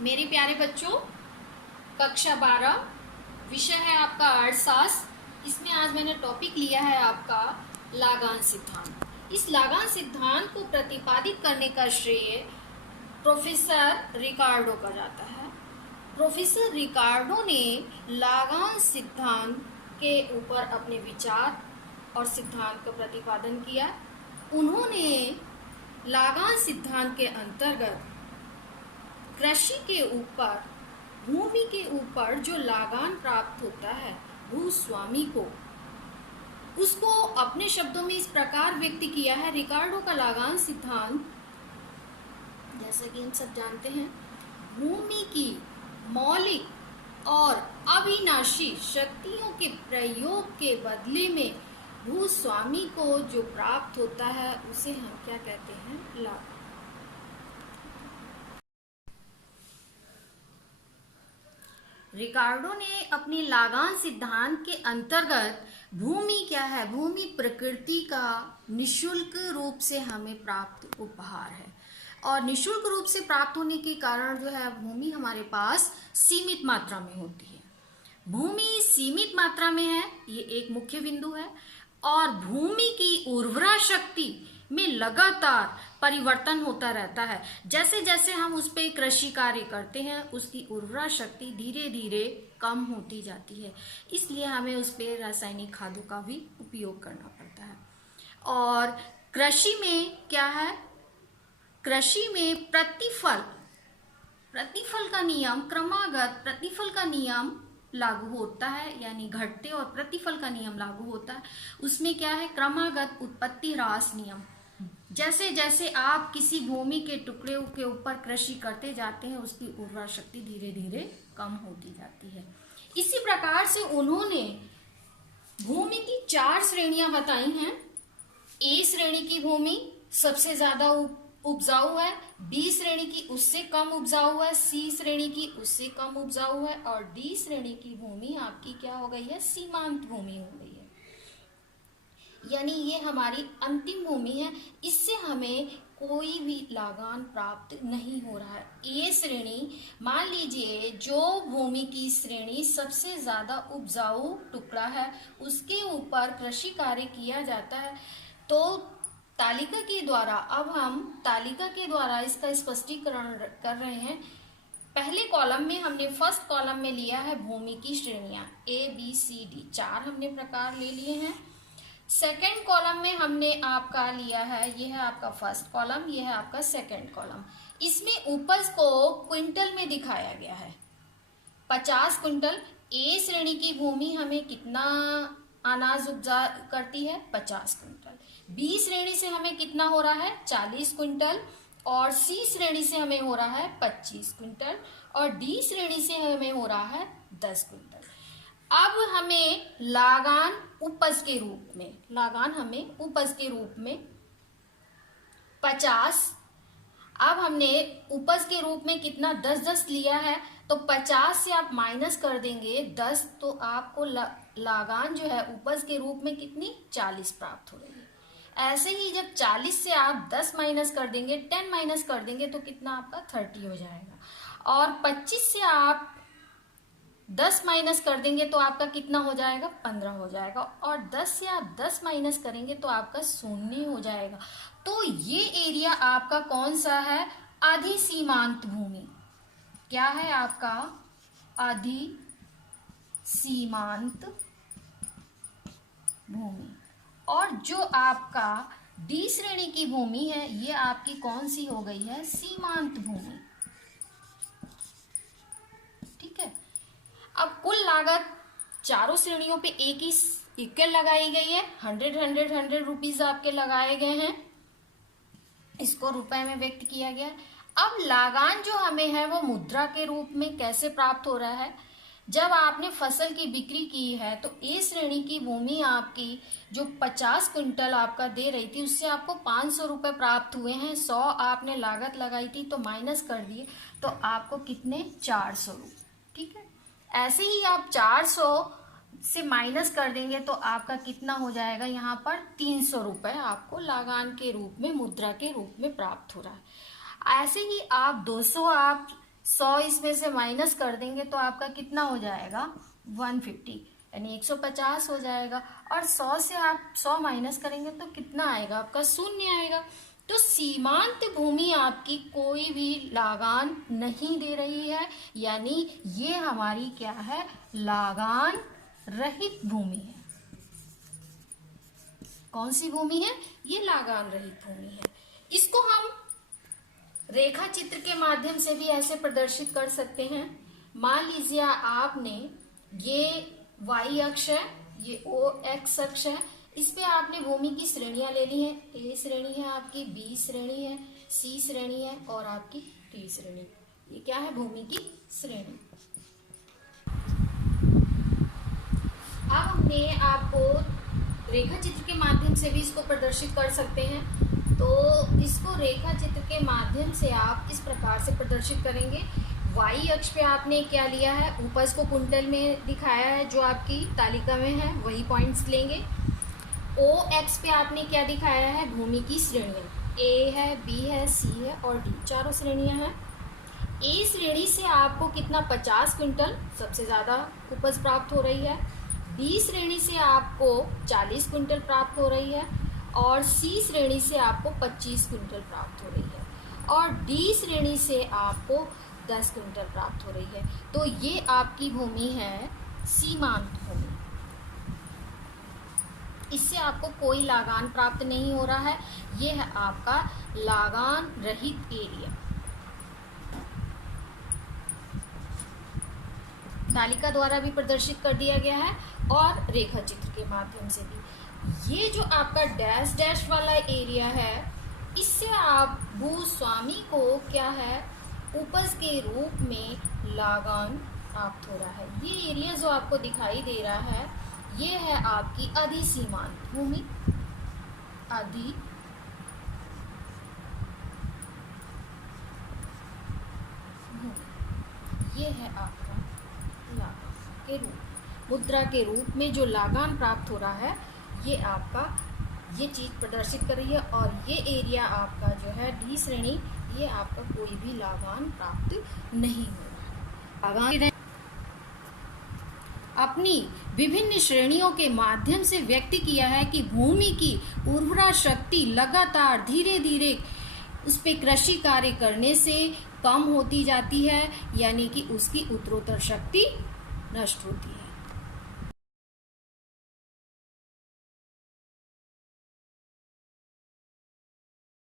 मेरे प्यारे बच्चों, कक्षा 12 विषय है आपका अर्थशास्त्र। इसमें आज मैंने टॉपिक लिया है आपका लागान सिद्धांत। इस लागान सिद्धांत को प्रतिपादित करने का श्रेय प्रोफेसर रिकार्डो का जाता है। प्रोफेसर रिकार्डो ने लागान सिद्धांत के ऊपर अपने विचार और सिद्धांत का प्रतिपादन किया। उन्होंने लागान सिद्धांत के अंतर्गत कृषि के ऊपर, भूमि के ऊपर जो लागान प्राप्त होता है भूस्वामी को, उसको अपने शब्दों में इस प्रकार व्यक्त किया है। रिकार्डो का लागान सिद्धांत, जैसा कि हम सब जानते हैं, भूमि की मौलिक और अविनाशी शक्तियों के प्रयोग के बदले में भूस्वामी को जो प्राप्त होता है उसे हम क्या कहते हैं? लागान। रिकार्डो ने अपने लागान सिद्धांत के अंतर्गत भूमि क्या है? भूमि प्रकृति का निशुल्क रूप से हमें प्राप्त उपहार है, और निशुल्क रूप से प्राप्त होने के कारण जो है भूमि हमारे पास सीमित मात्रा में होती है। भूमि सीमित मात्रा में है, ये एक मुख्य बिंदु है। और भूमि की उर्वरा शक्ति में लगातार परिवर्तन होता रहता है। जैसे जैसे हम उस पर कृषि कार्य करते हैं उसकी उर्वरा शक्ति धीरे धीरे कम होती जाती है, इसलिए हमें उस पर रासायनिक खादों का भी उपयोग करना पड़ता है। और कृषि में क्या है? कृषि में प्रतिफल का नियम, क्रमागत प्रतिफल का नियम लागू होता है, यानी घटते और प्रतिफल का नियम लागू होता है। उसमें क्या है? क्रमागत उत्पत्ति ह्रास नियम। जैसे जैसे आप किसी भूमि के टुकड़े के ऊपर कृषि करते जाते हैं उसकी उर्वरा शक्ति धीरे धीरे कम होती जाती है। इसी प्रकार से उन्होंने भूमि की 4 श्रेणियां बताई हैं। ए श्रेणी की भूमि सबसे ज्यादा उपजाऊ है, बी श्रेणी की उससे कम उपजाऊ है, सी श्रेणी की उससे कम उपजाऊ है, और डी श्रेणी की भूमि आपकी क्या हो गई है? सीमांत भूमि हो गई है, यानी ये हमारी अंतिम भूमि है। इससे हमें कोई भी लागान प्राप्त नहीं हो रहा है। ए श्रेणी, मान लीजिए जो भूमि की श्रेणी सबसे ज्यादा उपजाऊ टुकड़ा है उसके ऊपर कृषि कार्य किया जाता है, तो तालिका के द्वारा, अब हम तालिका के द्वारा इसका स्पष्टीकरण कर रहे हैं। पहले कॉलम में हमने, फर्स्ट कॉलम में लिया है भूमि की श्रेणियां ए बी सी डी, 4 हमने प्रकार ले लिए हैं। सेकेंड कॉलम में हमने आपका लिया है, ये है आपका फर्स्ट कॉलम, ये है आपका सेकेंड कॉलम। इसमें उपज को क्विंटल में दिखाया गया है। 50 क्विंटल। ए श्रेणी की भूमि हमें कितना अनाज उपजा करती है? 50 क्विंटल। बी श्रेणी से हमें कितना हो रहा है? 40 क्विंटल। और सी श्रेणी से हमें हो रहा है 25 क्विंटल, और डी श्रेणी से हमें हो रहा है 10 क्विंटल। अब हमें लागान उपज के रूप में, लागान हमें उपज के रूप में 50, अब हमने उपज के रूप में कितना? 10 लिया है, तो 50 से आप माइनस कर देंगे 10, तो आपको लागान जो है उपज के रूप में कितनी? 40 प्राप्त हो रही है। ऐसे ही जब 40 से आप 10 माइनस कर देंगे, 10 माइनस कर देंगे, तो कितना आपका? 30 हो जाएगा। और 25 से आप 10 माइनस कर देंगे तो आपका कितना हो जाएगा? 15 हो जाएगा। और 10 से आप 10 माइनस करेंगे तो आपका 0 हो जाएगा। तो ये एरिया आपका कौन सा है? आधी सीमांत भूमि। क्या है आपका? आधी सीमांत भूमि। और जो आपका डी श्रेणी की भूमि है ये आपकी कौन सी हो गई है? सीमांत भूमि। ठीक है। अब कुल लागत चारों श्रेणियों पे एक ही इक्वल लगाई गई है। 100 रुपीज आपके लगाए गए हैं, इसको रुपए में व्यक्त किया गया। अब लागान जो हमें है वो मुद्रा के रूप में कैसे प्राप्त हो रहा है? जब आपने फसल की बिक्री की है तो ए श्रेणी की भूमि आपकी जो 50 क्विंटल आपका दे रही थी उससे आपको 500 रुपये प्राप्त हुए हैं। 100 आपने लागत लगाई थी तो माइनस कर दिए, तो आपको कितने? 400 रुपये। ठीक है। ऐसे ही आप 400 से माइनस कर देंगे तो आपका कितना हो जाएगा? यहाँ पर 300 रुपये आपको लागान के रूप में, मुद्रा के रूप में प्राप्त हो रहा है। ऐसे ही आप 200 आप 100 इसमें से माइनस कर देंगे तो आपका कितना हो जाएगा 150, यानी 150 हो जाएगा। और 100 से आप 100 माइनस करेंगे तो कितना आएगा आपका, शून्य आएगा। तो सीमांत भूमि आपकी कोई भी लागान नहीं दे रही है, यानी ये हमारी क्या है, लागान रहित भूमि है। कौन सी भूमि है, ये लागान रहित भूमि है। इसको हम रेखा चित्र के माध्यम से भी ऐसे प्रदर्शित कर सकते हैं। मान लीजिए आपने ये y अक्ष है, ये o x अक्ष है, इस पे आपने भूमि की श्रेणियां ले ली है। A श्रेणी है आपकी, B श्रेणी है, C श्रेणी है और आपकी D श्रेणी। ये क्या है, भूमि की श्रेणी। अब हमने आपको रेखा चित्र के माध्यम से भी इसको प्रदर्शित कर सकते हैं। तो इसको रेखा चित्र के माध्यम से आप इस प्रकार से प्रदर्शित करेंगे। y अक्ष पे आपने क्या लिया है, उपज को कुंटल में दिखाया है, जो आपकी तालिका में है वही पॉइंट्स लेंगे। o x पे आपने क्या दिखाया है, भूमि की श्रेणियां, a है, b है, c है और d, चारों श्रेणियां हैं। a श्रेणी से आपको कितना 50 क्विंटल सबसे ज्यादा उपज प्राप्त हो रही है। b श्रेणी से आपको 40 क्विंटल प्राप्त हो रही है और c श्रेणी से आपको 25 क्विंटल प्राप्त हो रही है और d श्रेणी से आपको 10 क्विंटल प्राप्त हो रही है। तो ये आपकी भूमि है सीमांत भूमि, इससे आपको कोई लागान प्राप्त नहीं हो रहा है। ये है आपका लागान रहित एरिया। तालिका द्वारा भी प्रदर्शित कर दिया गया है और रेखा चित्र के माध्यम से भी। ये जो आपका डैश डैश वाला एरिया है, इससे आप भूस्वामी को क्या है, उपज के रूप में लागान प्राप्त हो रहा है। ये एरिया जो आपको दिखाई दे रहा है, ये है आपकी अधिसीमांत भूमि। ये है आपका लागान के रूप, मुद्रा के रूप में जो लागान प्राप्त हो रहा है, ये आपका ये चीज प्रदर्शित कर रही है। और ये एरिया आपका जो है डी श्रेणी, ये आपका कोई भी लागान प्राप्त नहीं हो रहा है। अपनी विभिन्न श्रेणियों के माध्यम से व्यक्त किया है कि भूमि की उर्वरा शक्ति लगातार धीरे धीरे उस पे कृषि कार्य करने से कम होती जाती है, यानी कि उसकी उत्तरोत्तर शक्ति नष्ट होती है।